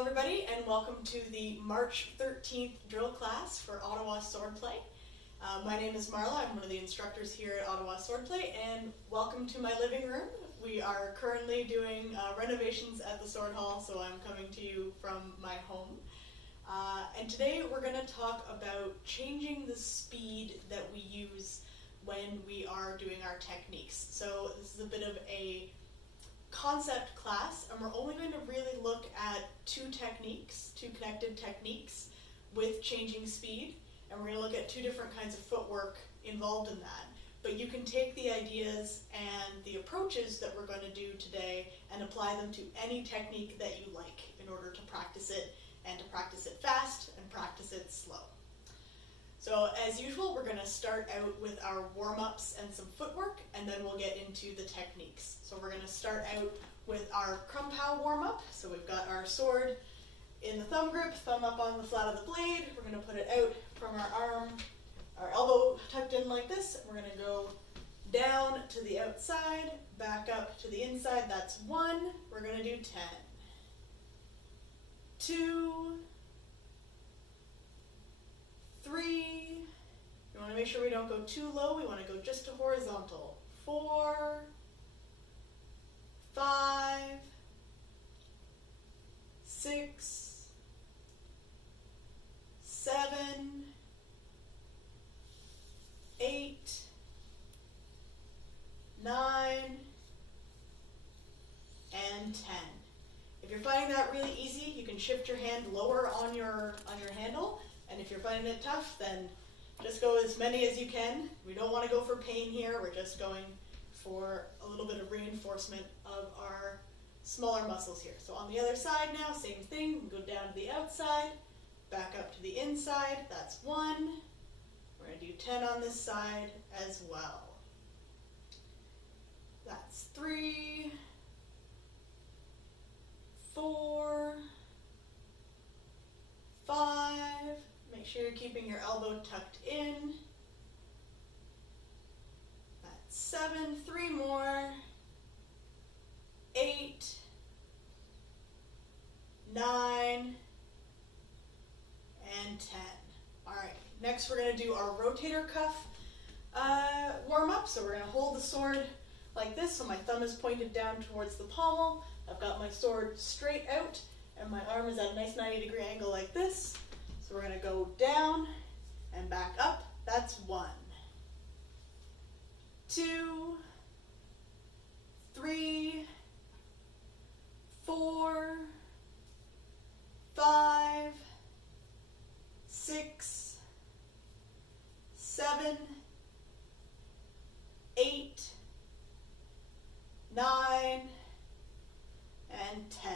Hello everybody and welcome to the March 13th drill class for Ottawa Swordplay. My name is Marla, I'm one of the instructors here at Ottawa Swordplay, and welcome to my living room. We are currently doing renovations at the Sword Hall, so I'm coming to you from my home. And today we're going to talk about changing the speed that we use when we are doing our techniques. So this is a bit of a concept class, and we're only going to really look at two connected techniques with changing speed, and we're going to look at two different kinds of footwork involved in that. But you can take the ideas and the approaches that we're going to do today and apply them to any technique that you like in order to practice it, and to practice it fast and practice it slow. So as usual, we're going to start out with our warm-ups and some footwork, and then we'll get into the techniques. So we're going to start out with our Krumpau warm-up. So we've got our sword in the thumb grip, thumb up on the flat of the blade. We're going to put it out from our arm, our elbow tucked in like this. We're going to go down to the outside, back up to the inside. That's 1. We're going to do 10. 2, 3, you want to make sure we don't go too low, we want to go just to horizontal. 4, 5, 6, 7, 8, 9, and 10. If you're finding that really easy, you can shift your hand lower on your handle. And if you're finding it tough, then just go as many as you can. We don't want to go for pain here. We're just going for a little bit of reinforcement of our smaller muscles here. So on the other side now, same thing. We go down to the outside, back up to the inside. That's 1. We're going to do 10 on this side as well. That's 3, 4, 5. Make sure you're keeping your elbow tucked in. That's 7, 3 more. 8, 9, and 10. All right, next we're going to do our rotator cuff warm-up. So we're going to hold the sword like this, so my thumb is pointed down towards the pommel. I've got my sword straight out, and my arm is at a nice 90-degree angle like this. So we're going to go down and back up. That's 1. 2, 3, 4, 5, 6, 7, 8, 9, and 10.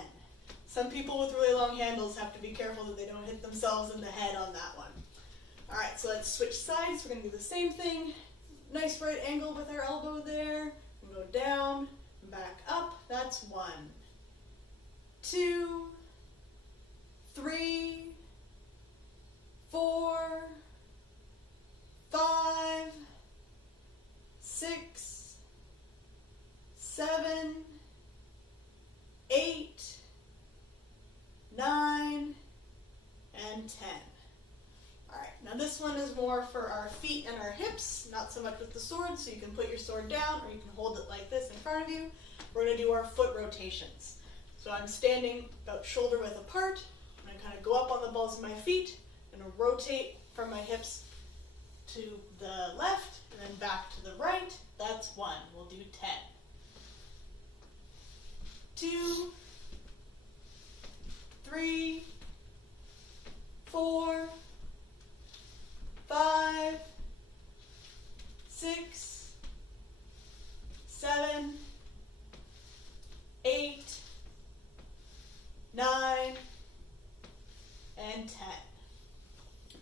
Some people with really long handles have to be careful that they don't hit themselves in the head on that one. All right, so let's switch sides. We're going to do the same thing. Nice right angle with our elbow there. We'll go down, back up. That's 1. 2, 3, 4, 5, 6, 7, 8, 9, and 10. All right, now this one is more for our feet and our hips, not so much with the sword, so you can put your sword down or you can hold it like this in front of you. We're going to do our foot rotations. So I'm standing about shoulder width apart. I'm going to kind of go up on the balls of my feet and rotate from my hips to the left and then back to the right. That's 1. We'll do 10. 2, 3, 4, 5, 6, 7, 8, 9, and 10.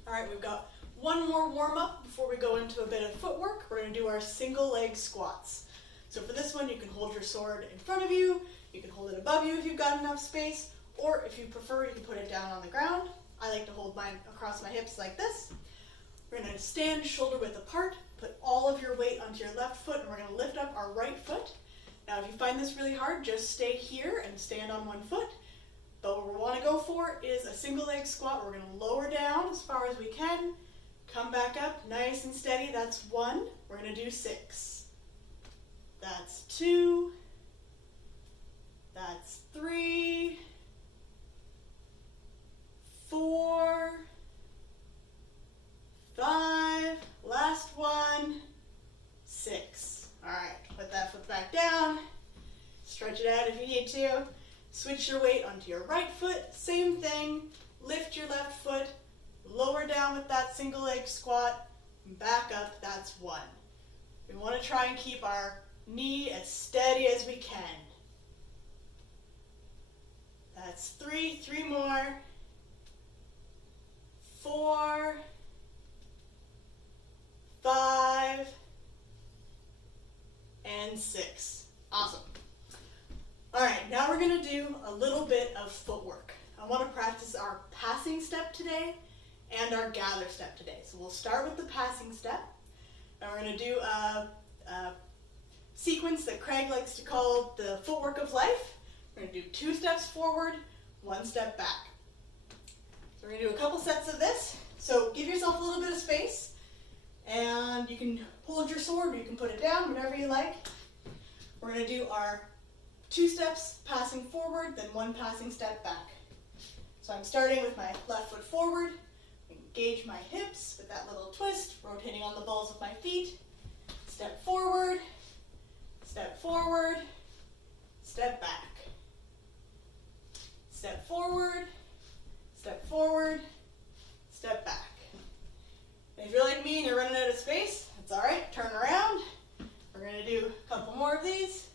All right, we've got one more warm-up before we go into a bit of footwork. We're going to do our single leg squats. So for this one, you can hold your sword in front of you, you can hold it above you if you've got enough space, or if you prefer, you can put it down on the ground. I like to hold mine across my hips like this. We're going to stand shoulder width apart, put all of your weight onto your left foot, and we're going to lift up our right foot. Now if you find this really hard, just stay here and stand on one foot. But What we want to go for is a single leg squat. We're going to lower down as far as we can, come back up nice and steady. That's 1. We're going to do 6. That's 2. That's 3. 4. 5. Last one. 6. All right, put that foot back down. Stretch it out if you need to. Switch your weight onto your right foot. Same thing. Lift your left foot. Lower down with that single leg squat. Back up. That's 1. We want to try and keep our knee as steady as we can. That's 3. 3 more. 4. 5. And 6. Awesome. All right, now we're going to do a little bit of footwork. I want to practice our passing step today and our gather step today. So we'll start with the passing step, and we're going to do a sequence that Craig likes to call the footwork of life. We're going to do 2 steps forward, 1 step back. So we're going to do a couple sets of this. So give yourself a little bit of space, and you can hold your sword or you can put it down, whatever you like. We're going to do our 2 steps passing forward, then 1 passing step back. So I'm starting with my left foot forward, engage my hips with that little twist, rotating on the balls of my feet. Step forward, step forward, step back. Step forward, step forward, step back. And if you're like me and you're running out of space, that's all right, turn around. We're going to do a couple more of these.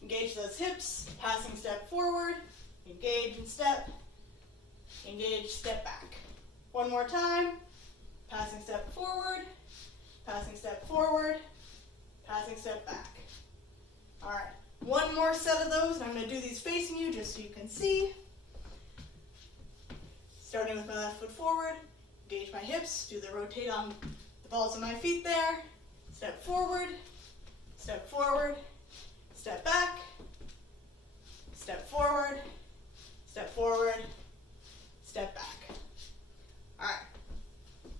Engage those hips, passing step forward, engage and step, engage, step back. 1 more time, passing step forward, passing step forward, passing step back. All right, 1 more set of those, and I'm going to do these facing you just so you can see. Starting with my left foot forward, engage my hips, do the rotate on the balls of my feet there, step forward, step forward, step back, step forward, step forward, step back. All right.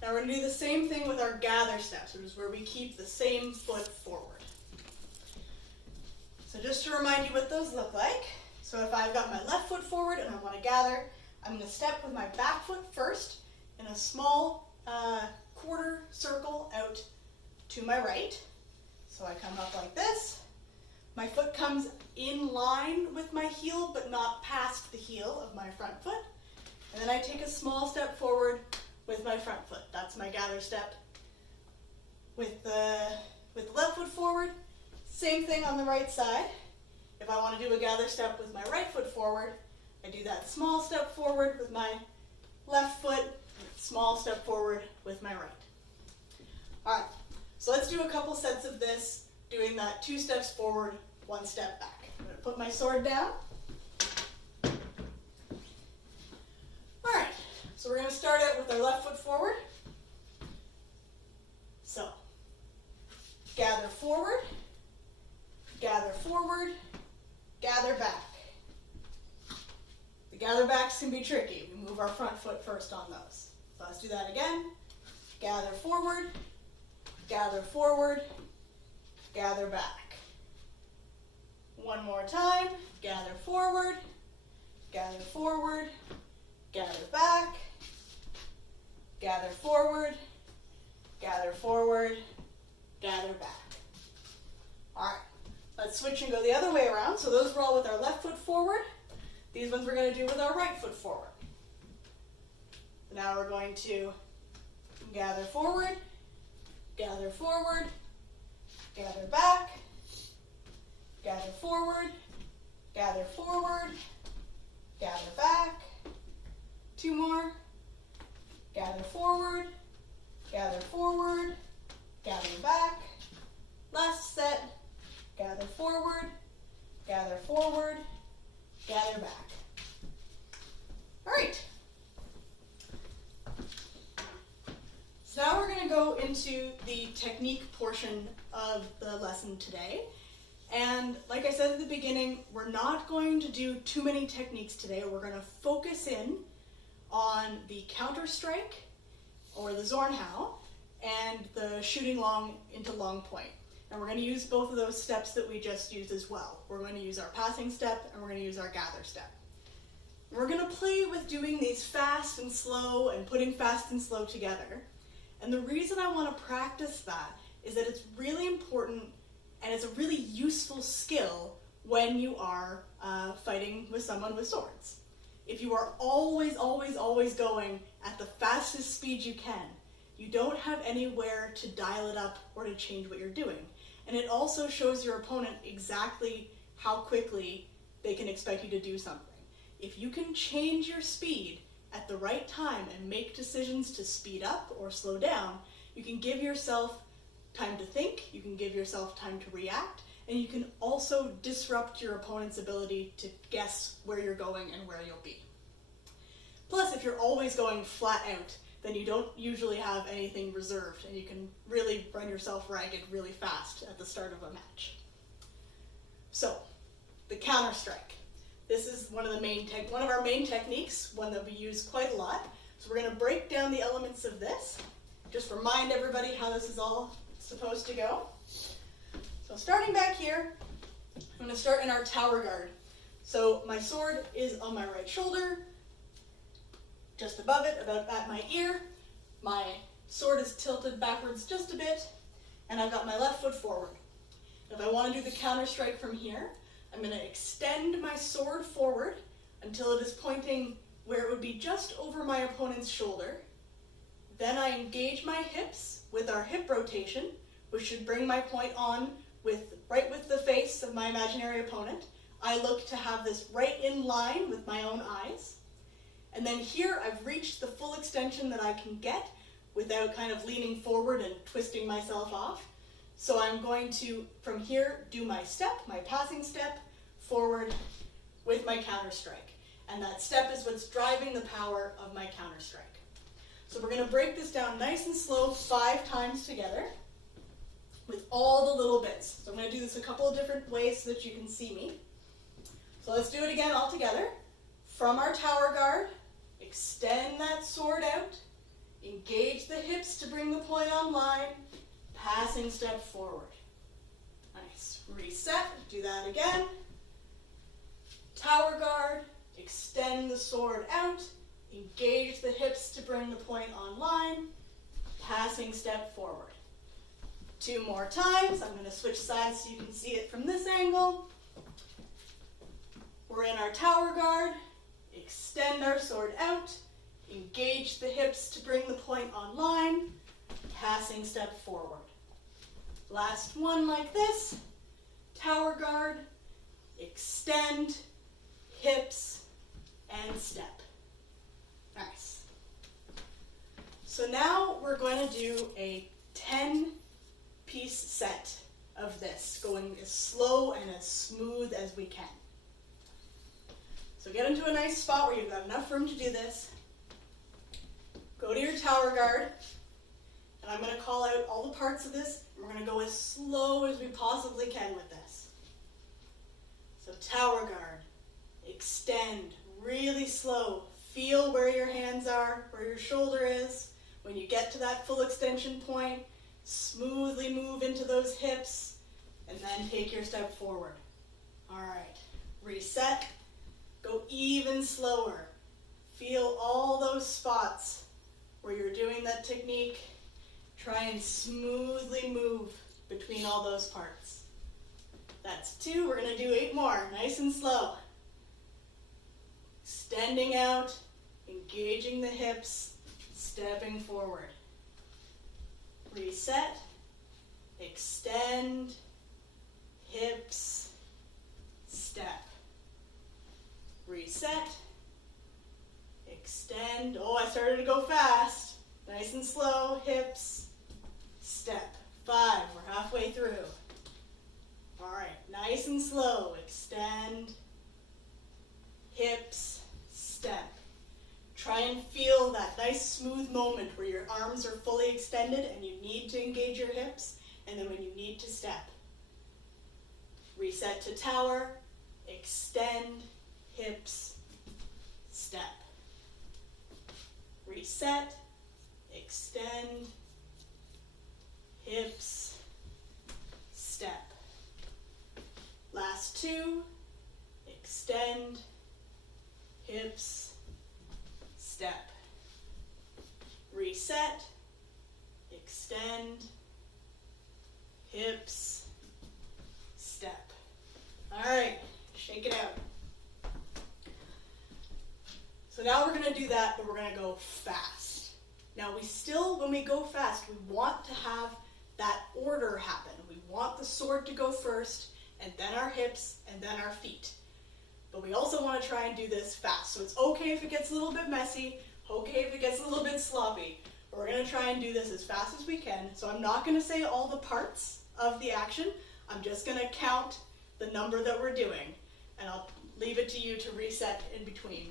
Now we're going to do the same thing with our gather steps, which is where we keep the same foot forward. So just to remind you what those look like. So if I've got my left foot forward and I want to gather, I'm going to step with my back foot first in a small quarter circle out to my right. So I come up like this. My foot comes in line with my heel, but not past the heel of my front foot. And then I take a small step forward with my front foot. That's my gather step. With the left foot forward, same thing on the right side. If I want to do a gather step with my right foot forward, I do that small step forward with my left foot, small step forward with my right. All right, so let's do a couple sets of this, doing that 2 steps forward, 1 step back. I'm going to put my sword down. All right, so we're going to start out with our left foot forward. So, gather forward, gather forward, gather back. The gather backs can be tricky. We move our front foot first on those. So let's do that again. Gather forward, gather forward, gather back. 1 more time. Gather forward, gather forward, gather back, gather forward, gather forward, gather back. All right, let's switch and go the other way around. So those were all with our left foot forward. These ones we're going to do with our right foot forward. Now we're going to gather forward, gather forward, gather back, gather forward, gather forward, gather back. 2 more. Gather forward, gather forward, gather back. Last set. Gather forward, gather forward, gather back. All right. So now we're going to go into the technique portion of the lesson today. And like I said at the beginning, we're not going to do too many techniques today. We're going to focus in on the Counterstrike, or the Zornhau, and the shooting long into long point. And we're going to use both of those steps that we just used as well. We're going to use our passing step, and we're going to use our gather step. We're going to play with doing these fast and slow and putting fast and slow together. And the reason I want to practice that is that it's really important and it's a really useful skill when you are fighting with someone with swords. If you are always going at the fastest speed you can, you don't have anywhere to dial it up or to change what you're doing. And it also shows your opponent exactly how quickly they can expect you to do something. If you can change your speed at the right time and make decisions to speed up or slow down, you can give yourself time to think, you can give yourself time to react, and you can also disrupt your opponent's ability to guess where you're going and where you'll be. Plus, if you're always going flat out, then you don't usually have anything reserved, and you can really run yourself ragged really fast at the start of a match. So, the Counterstrike. This is one of our main techniques, one that we use quite a lot. So we're going to break down the elements of this. Just remind everybody how this is all supposed to go. So starting back here, I'm going to start in our tower guard. So my sword is on my right shoulder, just above it, about at my ear. My sword is tilted backwards just a bit, and I've got my left foot forward. If I want to do the Counterstrike from here, I'm going to extend my sword forward until it is pointing where it would be just over my opponent's shoulder. Then I engage my hips with our hip rotation, which should bring my point on right with the face of my imaginary opponent. I look to have this right in line with my own eyes. And then here I've reached the full extension that I can get without kind of leaning forward and twisting myself off. So I'm going to, from here, do my step, my passing step, forward with my Counterstrike. And that step is what's driving the power of my Counterstrike. So we're going to break this down nice and slow 5 times together with all the little bits. So I'm going to do this a couple of different ways so that you can see me. So let's do it again all together. From our tower guard, extend that sword out, engage the hips to bring the point online, passing step forward. Nice. Reset, do that again. Tower guard, extend the sword out, engage the hips to bring the point online, passing step forward. 2 more times. I'm going to switch sides so you can see it from this angle. We're in our tower guard, extend our sword out, engage the hips to bring the point online, passing step forward. Last one like this, tower guard, extend, hips, and step. Nice. So now we're going to do a 10-piece set of this, going as slow and as smooth as we can. So get into a nice spot where you've got enough room to do this. Go to your tower guard, and I'm going to call out all the parts of this, and we're going to go as slow as we possibly can with this. So tower guard, extend, really slow. Feel where your hands are, where your shoulder is. When you get to that full extension point, smoothly move into those hips, and then take your step forward. All right, reset. Go even slower. Feel all those spots where you're doing that technique. Try and smoothly move between all those parts. That's 2. We're going to do 8 more, nice and slow. Extending out, engaging the hips, stepping forward. Reset, extend, hips, step. Reset, extend. Oh, I started to go fast. Nice and slow, hips, step. 5, we're halfway through. All right, nice and slow, extend, hips, step. Try and feel that nice smooth moment where your arms are fully extended and you need to engage your hips, and then when you need to step. Reset to tower, extend, hips, step. Reset, extend, hips, step. Last two, extend, hips, step. Reset, extend, hips, step. All right, shake it out. So now we're going to do that, but we're going to go fast. Now when we go fast, we want to have that order happen. We want the sword to go first, and then our hips, and then our feet. But we also want to try and do this fast. So it's okay if it gets a little bit messy, okay if it gets a little bit sloppy, but we're going to try and do this as fast as we can. So I'm not going to say all the parts of the action. I'm just going to count the number that we're doing, and I'll leave it to you to reset in between.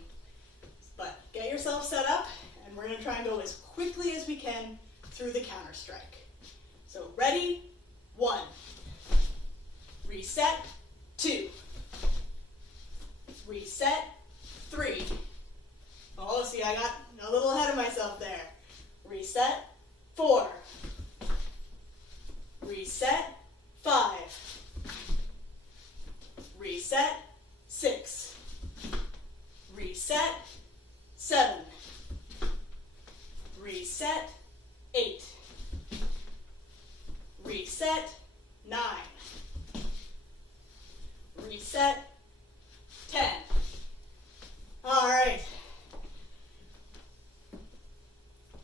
But get yourself set up, and we're going to try and go as quickly as we can through the counterstrike. So ready, 1. Reset, 2. Reset, 3. Oh, see, I got a little ahead of myself there. Reset, 4. Reset, 5. Reset, 6. Reset, 7. Reset, 8. Reset, 9. Reset, 10. All right.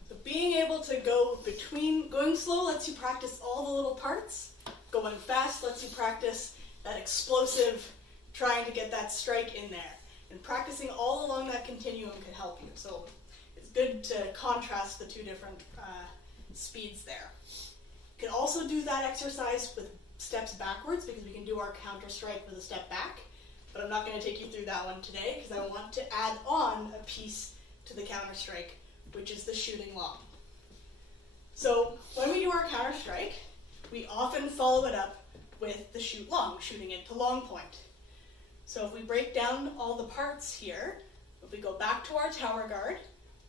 So being able to go going slow lets you practice all the little parts. Going fast lets you practice that explosive, trying to get that strike in there. And practicing all along that continuum can help you. So it's good to contrast the two different speeds there. You can also do that exercise with steps backwards, because we can do our counterstrike with a step back. But I'm not going to take you through that one today, because I want to add on a piece to the counterstrike, which is the shooting long. So when we do our counterstrike, we often follow it up with the shoot long, shooting into long point. So if we break down all the parts here, if we go back to our tower guard,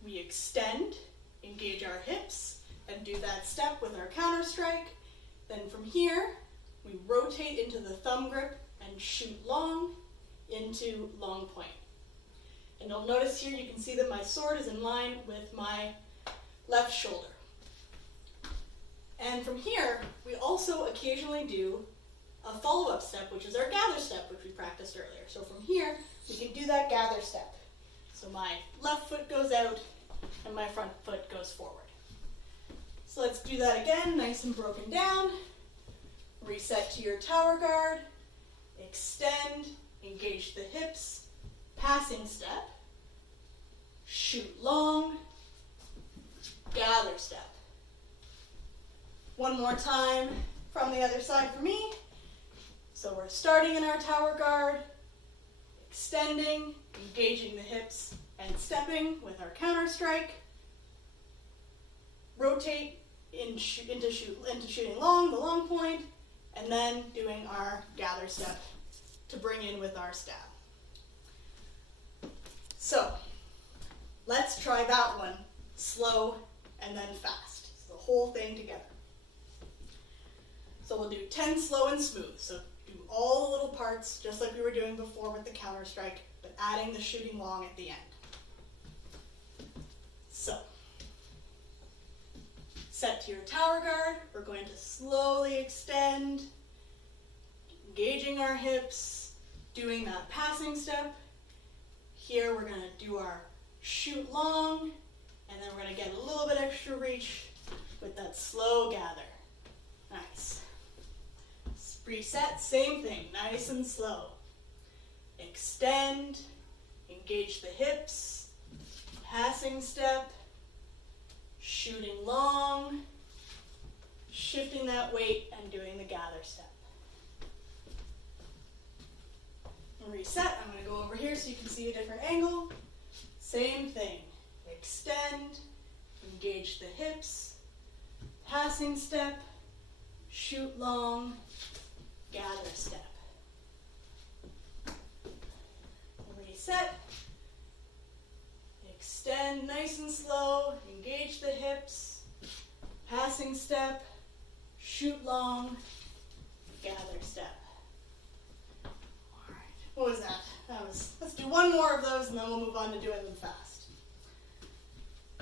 we extend, engage our hips, and do that step with our counterstrike. Then from here, we rotate into the thumb grip and shoot long into long point. And you'll notice here, you can see that my sword is in line with my left shoulder. And from here, we also occasionally do a follow-up step, which is our gather step, which we practiced earlier. So from here, we can do that gather step. So my left foot goes out and my front foot goes forward. So let's do that again, nice and broken down. Reset to your tower guard, extend, engage the hips, passing step, shoot long, gather step. One more time from the other side for me. So we're starting in our tower guard, extending, engaging the hips, and stepping with our counterstrike. Rotate into shooting long, the long point, and then doing our gather step to bring in with our stab. So let's try that one slow and then fast. It's the whole thing together. So we'll do 10 slow and smooth. So do all the little parts just like we were doing before with the counterstrike, but adding the shooting long at the end. So set to your tower guard. We're going to slowly extend, engaging our hips, doing that passing step. Here we're going to do our shoot long, and then we're going to get a little bit extra reach with that slow gather. Nice. Reset, same thing, nice and slow. Extend, engage the hips, passing step, shooting long, shifting that weight, and doing the gather step. And reset, I'm going to go over here so you can see a different angle. Same thing, extend, engage the hips, passing step, shoot long, gather step. reset, extend nice and slow, engage the hips, passing step, shoot long, gather step. All right, what was that? Let's do one more of those and then we'll move on to doing them fast.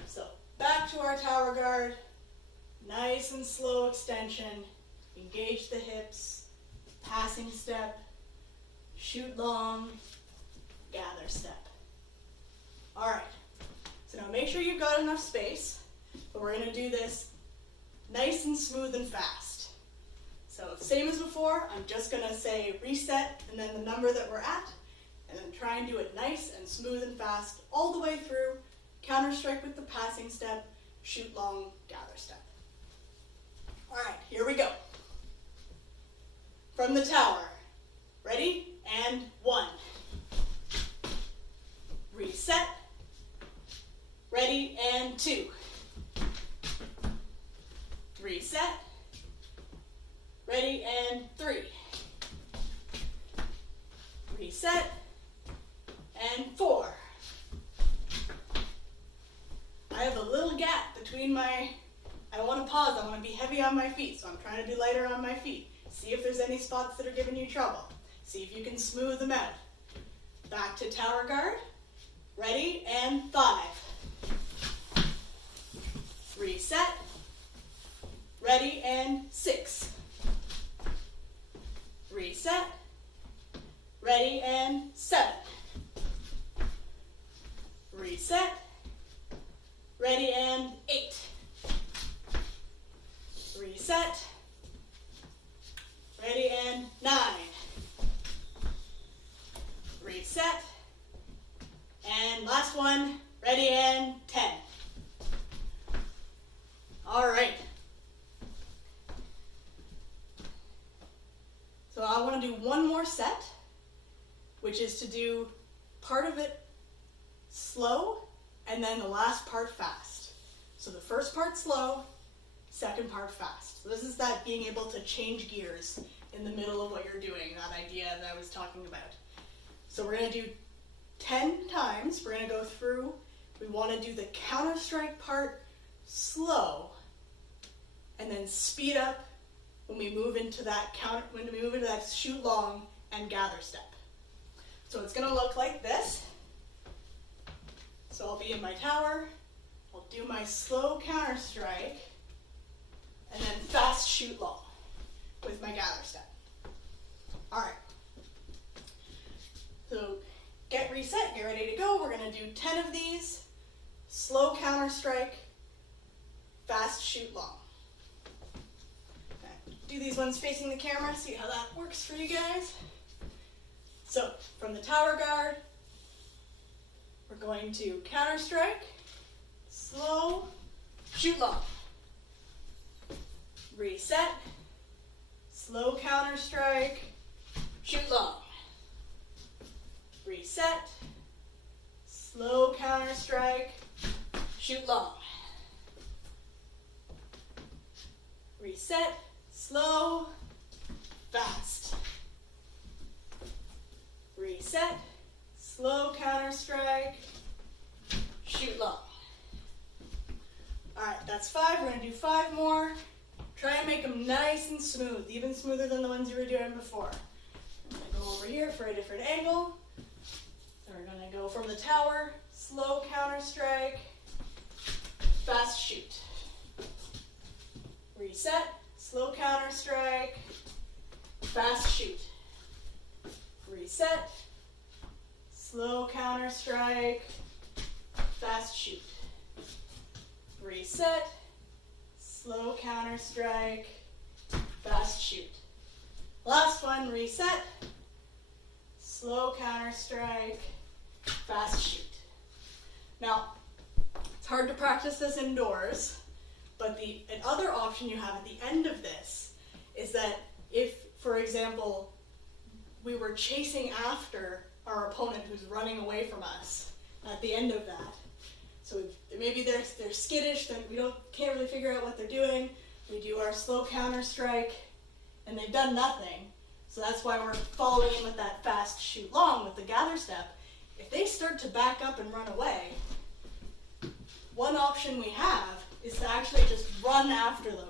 So back to our tower guard, nice and slow extension, engage the hips, passing step, shoot long, gather step. All right, so now make sure you've got enough space, but we're going to do this nice and smooth and fast. So same as before, I'm just going to say reset and then the number that we're at, and then try and do it nice and smooth and fast all the way through, counterstrike with the passing step, shoot long, gather step. All right, here we go. From the tower, ready? And 1. Reset, ready, and 2. Reset, ready, and 3. Reset, and 4. I have a little gap between I want to pause, I want to be heavy on my feet, so I'm trying to be lighter on my feet. See if there's any spots that are giving you trouble. See if you can smooth them out. Back to tower guard, ready, and 5. Reset, ready, and 6. Reset, ready, and 7. Reset, ready, and 8. Reset, ready, and 9. Reset, and last one, ready, and 10. All right. So I want to do one more set, which is to do part of it slow and then the last part fast. So the first part slow, second part fast. So this is that being able to change gears in the middle of what you're doing, that idea that I was talking about. So we're going to do 10 times. We're going to go through. We want to do the counterstrike part slow and then speed up when we move into that shoot long and gather step. So it's going to look like this. So I'll be in my tower, I'll do my slow counterstrike, and then fast shoot long with my gather step. All right. So get reset, get ready to go. We're going to do 10 of these, slow counterstrike, fast shoot long. Okay. Do these ones facing the camera, see how that works for you guys. So from the tower guard, we're going to counterstrike, slow, shoot long. Reset, slow counterstrike, shoot long. Reset, slow counterstrike, shoot long. Reset, slow, fast. Reset, slow counterstrike, shoot long. All right, that's 5. We're going to do 5 more. Try and make them nice and smooth, even smoother than the ones you were doing before. I'm going to go over here for a different angle. So we're going to go from the tower, slow counterstrike, fast shoot. Reset, slow counterstrike, fast shoot. Reset, slow counterstrike, fast shoot. Reset, slow counterstrike, fast shoot. Last one, reset, slow counterstrike, fast shoot. Now, it's hard to practice this indoors, but another option you have at the end of this is that if, for example, we were chasing after our opponent who's running away from us at the end of that. So maybe they're skittish, then we can't really figure out what they're doing. We do our slow counterstrike, and they've done nothing. So that's why we're following in with that fast shoot long with the gather step, if they start to back up and run away, one option we have is to actually just run after them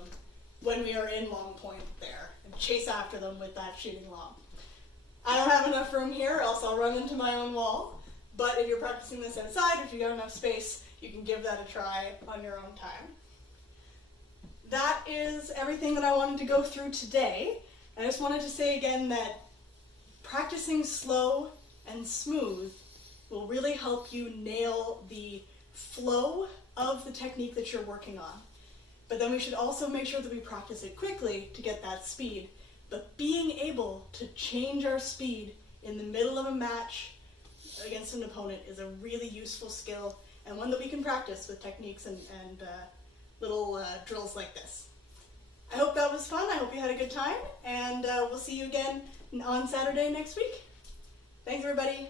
when we are in long point there and chase after them with that shooting long. I don't have enough room here, else I'll run into my own wall, but if you're practicing this outside, if you got enough space, you can give that a try on your own time. That is everything that I wanted to go through today. I just wanted to say again that practicing slow and smooth will really help you nail the flow of the technique that you're working on. But then we should also make sure that we practice it quickly to get that speed. But being able to change our speed in the middle of a match against an opponent is a really useful skill, and one that we can practice with techniques and little drills like this. I hope that was fun. I hope you had a good time, and we'll see you again on Saturday next week. Thanks, everybody.